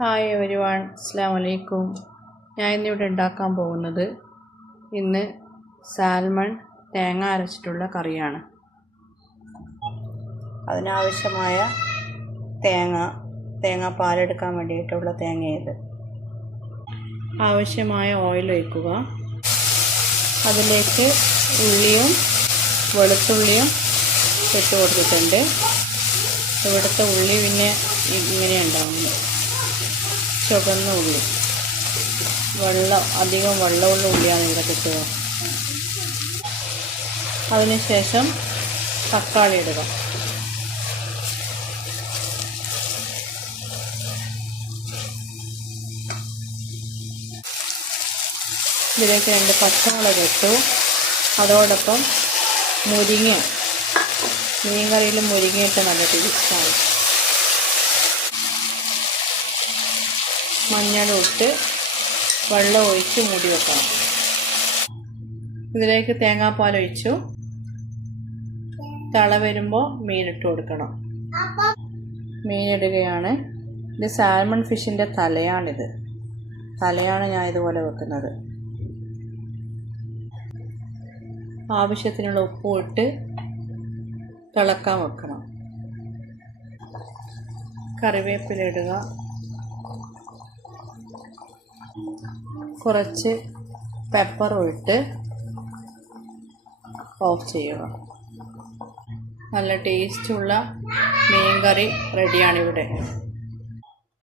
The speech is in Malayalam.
ഹായ് എവരിവൺ, അസ്സലാമു അലൈക്കും. ഞാൻ ഇന്നിവിടെ ഉണ്ടാക്കാൻ പോകുന്നത് സാൽമൺ തേങ്ങ അരച്ചിട്ടുള്ള കറിയാണ്. അതിനാവശ്യമായ തേങ്ങാപ്പാലെടുക്കാൻ വേണ്ടിയിട്ടുള്ള തേങ്ങ ഇത്. ആവശ്യമായ ഓയിൽ ഒഴിക്കുക. അതിലേക്ക് ഉള്ളിയും വെളുത്തുള്ളിയും ഇട്ട് കൊടുത്തിട്ടുണ്ട്. ഇവിടുത്തെ ഉള്ളി പിന്നെ ഇങ്ങനെ ഉണ്ടാവുന്നത്, ചുവന്ന ഉള്ളി, അധികം വെള്ളമുള്ള ഉള്ളിയാണ് ഇവിടെ കിട്ടുക. അതിനുശേഷം തക്കാളി ഇടുക. ഇതിലേക്ക് 2 പച്ചമുളക് ഇട്ടു. അതോടൊപ്പം മീൻ കറിയിൽ മുരിങ്ങയിട്ട് നല്ല ടേസ്റ്റാണ്. മഞ്ഞളിട്ട് വെള്ളം ഒഴിച്ച് മൂടി വെക്കണം. ഇതിലേക്ക് തേങ്ങാപ്പാൽ ഒഴിച്ചു. തള വരുമ്പോൾ മീനിട്ട് കൊടുക്കണം. മീനിടുകയാണ്. ഇത് സാൽമൺ ഫിഷിൻ്റെ തലയാണ് ഞാൻ ഇതുപോലെ വെക്കുന്നത്. ആവശ്യത്തിനുള്ള ഉപ്പും ഇട്ട് തിളക്കാൻ വെക്കണം. കറിവേപ്പില ഇടുക. കുറച്ച് പെപ്പറും ഇട്ട് ഓഫ് ചെയ്യുക. നല്ല ടേസ്റ്റുള്ള മീൻ കറി റെഡിയാണ് ഇവിടെ.